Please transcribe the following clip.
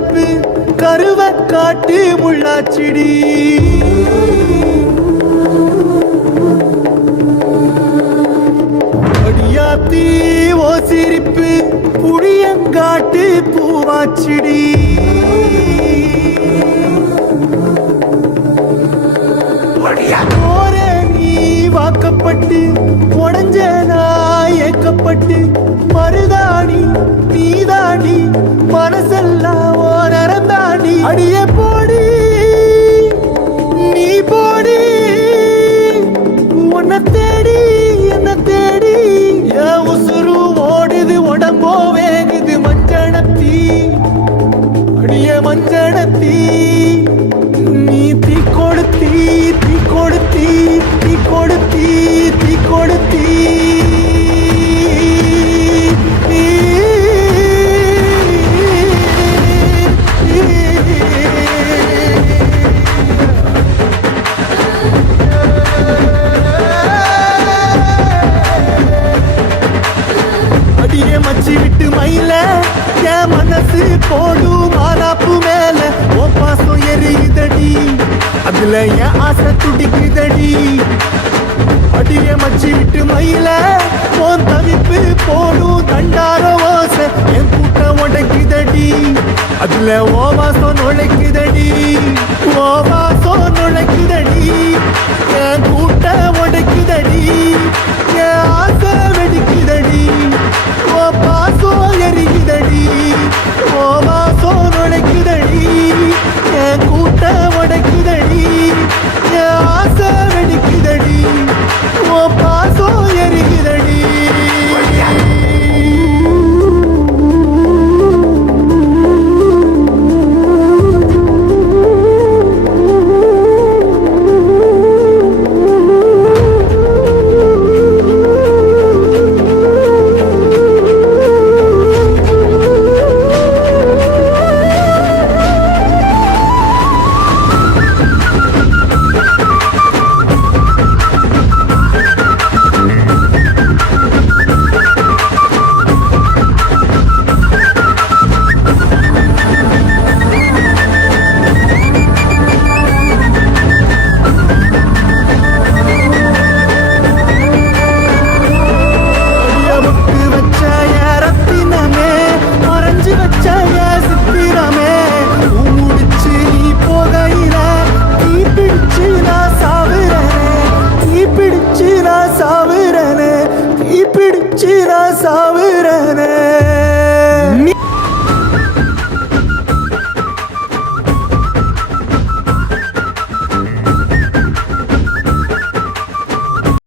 கலப்பு கருவ காட்டு முள்ளாச்சிடி அடியாத்தி ஓ சிரிப்பு புளியங்காட்டு பூவாச்சிடி போற நீ வாக்கப்பட்டு உடஞ்ச நாய் ஏக்கப்பட்டு மருதாணி நீதாண்டி மனசெல்லாம் ஓரந்தாண்டி அடிய போடி நீ போடி உன்னை தேடி என்ன தேடி என் உசுரு ஓடுது உடம்போ வேகுது மஞ்சனத்தி அடிய மஞ்சனத்தி நீ தீ கொடுத்தி தீ கொடுத்தி தீ கொடுத்தி தீ கொடுத்தி அடியே மச்சி விட்டு மயில என் மனசு போடும் மாறாப்பு மேல ஓ பாசம் எரியுதடி அதுல என் ஆசை துடிக்குதடி அடியே மச்சி விட்டு மயில உன் தவிப்பு போடும் தண்டார ஓசை என் கூட்டம் உடைக்குதடி அதுல ஓ வாசம் நுழைக்குதடி ஓ வாசம் நுழைக்குதடி என் கூட்டம் உடைக்குதடி என் ஆசை வெடிக்குதடி ஓ பாசம் எரிக்குதடி ஓ வாசம் நுழைக்குதடி என் கூட்டம் உடைக்குதடி என் ஆசை வெடிக்குதடி ஓ பாசம் எரிக்குதடி சாவுறனே